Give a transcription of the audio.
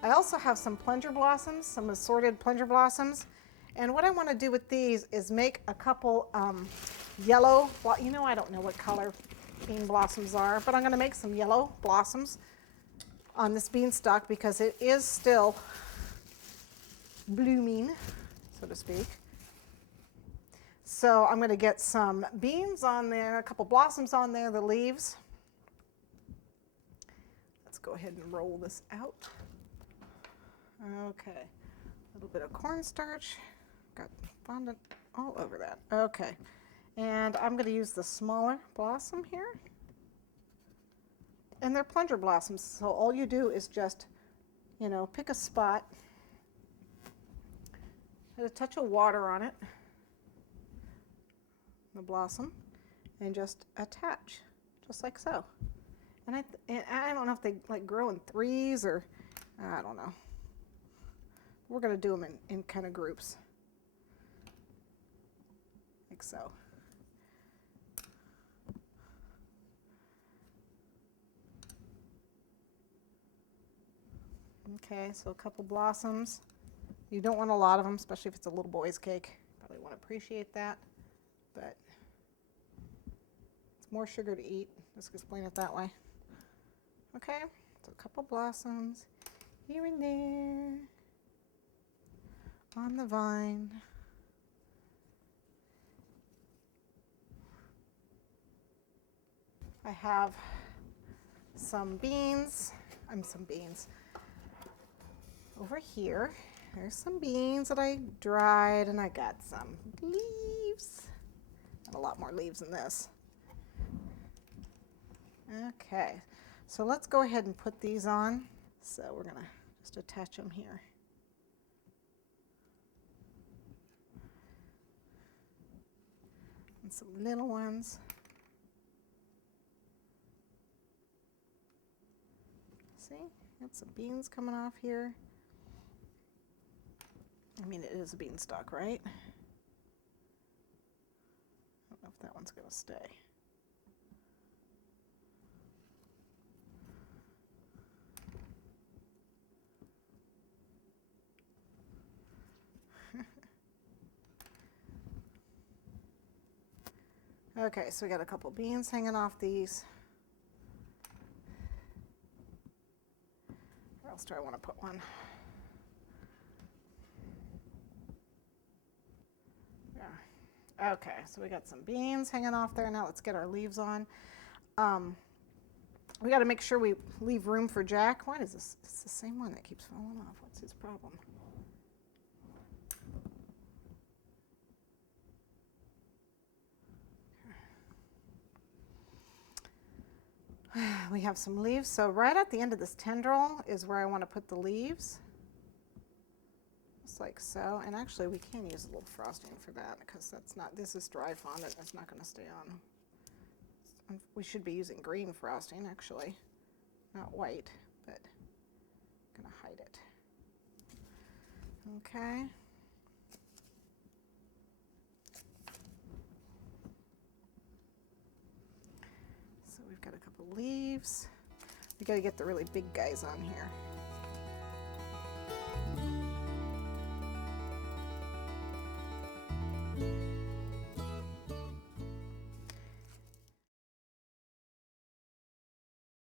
I also have some plunger blossoms, some assorted plunger blossoms. And what I want to do with these is make a couple yellow, you know, I don't know what color bean blossoms are, but I'm going to make some yellow blossoms on this beanstalk because it is still blooming, so to speak. So I'm going to get some beans on there, a couple blossoms on there, the leaves. Let's go ahead and roll this out. Okay, a little bit of cornstarch. Got fondant all over that. Okay, and I'm going to use the smaller blossom here. And they're plunger blossoms, so all you do is just, you know, pick a spot, put a touch of water on it, the blossom, and just attach, just like so. And I don't know if they like grow in threes or, I don't know. We're going to do them in kind of groups, like so. Okay, so a couple blossoms. You don't want a lot of them, especially if it's a little boy's cake. Probably want to appreciate that, but it's more sugar to eat. Just explain it that way. Okay, so a couple blossoms here and there on the vine. I have some beans. Over here, there's some beans that I dried, and I got some leaves. And a lot more leaves than this. Okay, so let's go ahead and put these on. So we're gonna just attach them here. And some little ones. See, got some beans coming off here. I mean, it is a beanstalk, right? I don't know if that one's going to stay. Okay, so we got a couple beans hanging off these. Where else do I want to put one? Yeah. Okay, so we got some beans hanging off there. Now let's get our leaves on. We got to make sure we leave room for Jack. Why is this? It's the same one that keeps falling off. What's his problem? We have some leaves. So right at the end of this tendril is where I want to put the leaves. Just like so. And actually we can use a little frosting for that because that's not, this is dry fondant. That's not going to stay on. We should be using green frosting actually, not white, but I'm going to hide it. Okay. So we've got a couple leaves. We got to get the really big guys on here.